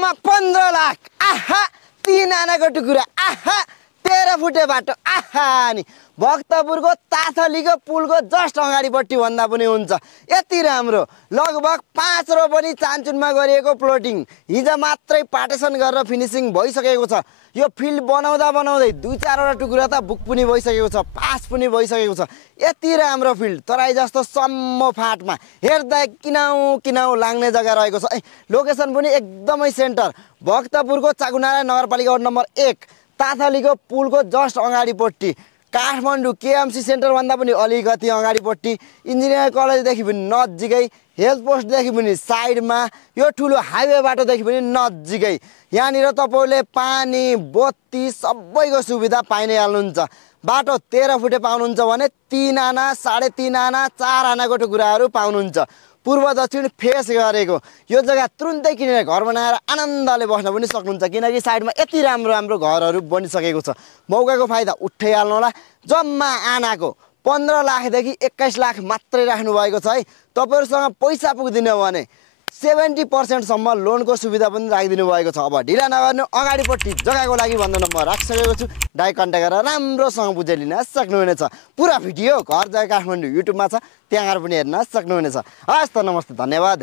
जम्मा 15 लाख। आहा 3 आनाको टुकुरा। आहा 13 फुटे बाटो। आहा नि भक्तपुरको ताथलीको पुलको जस्ट अगाडिपट्टि भन्दा पनि हुन्छ। यति राम्रो लगभग 5 रोपनी चान्चुनमा गरिएको प्लोटिङ हिजो मात्रै पार्टिसन गरेर फिनिसिङ भइसकेको छ। यो फिल्ड बनाउँदा बनाउँदै 2-4 वटा टुकुरा त बुक पनि भइसकेको छ, पास पनि भइसकेको छ। यति राम्रो फिल्ड तराई जस्तो सम्म फाटमा हेर्दा किनाउ लाग्ने जग्गा रहेको छ। लोकेसन पनि एकदमै सेन्टर भक्तपुरको चाकुनारा नगरपालिका वडा नम्बर 1 ताथलीको पुलको जस्ट अगाडिपट्टि। काठमाडौँ केएमसी सेन्टर भन्दा पनि अलिकति अगाडिपट्टि। इन्जिनियरिङ कलेजदेखि पनि नजिकै, हेल्थ पोस्टदेखि पनि साइडमा, यो ठुलो हाइवे बाटोदेखि पनि नजिकै। यहाँनिर तपाईँले पानी बत्ती सबैको सुविधा पाइ नै हाल्नुहुन्छ। बाटो 13 फुटे पाउनुहुन्छ भने 3 आना 3.5 आना 4 आनाको टुकुराहरू पाउनुहुन्छ। पूर्व दक्षिण फेस गरेको यो जग्गा तुरुन्तै किनेर घर बनाएर आनन्दले बस्न पनि सक्नुहुन्छ, किनकि साइडमा यति राम्रो राम्रो घरहरू बनिसकेको छ। मौकाको फाइदा उठाइहाल्नु होला। जम्मा आनाको 15 लाखदेखि 21 लाख मात्रै राख्नु भएको छ है। तपाईँहरूसँग पैसा पुग्दैन भने 70% सम्म लोनको सुविधा पनि राखिदिनु भएको छ। अब ढिला नगर्नु, अगाडिपट्टि जग्गाको लागि भन्दा नम्बर राखिसकेको छु। डाइरेक्ट कन्ट्याक्ट गरेर राम्रोसँग बुझाइ लिन सक्नुहुनेछ। पुरा भिडियो घर जग्गा काठमाडौँ युट्युबमा छ, त्यहाँ गएर पनि हेर्न सक्नुहुनेछ। हस् त, नमस्ते, धन्यवाद।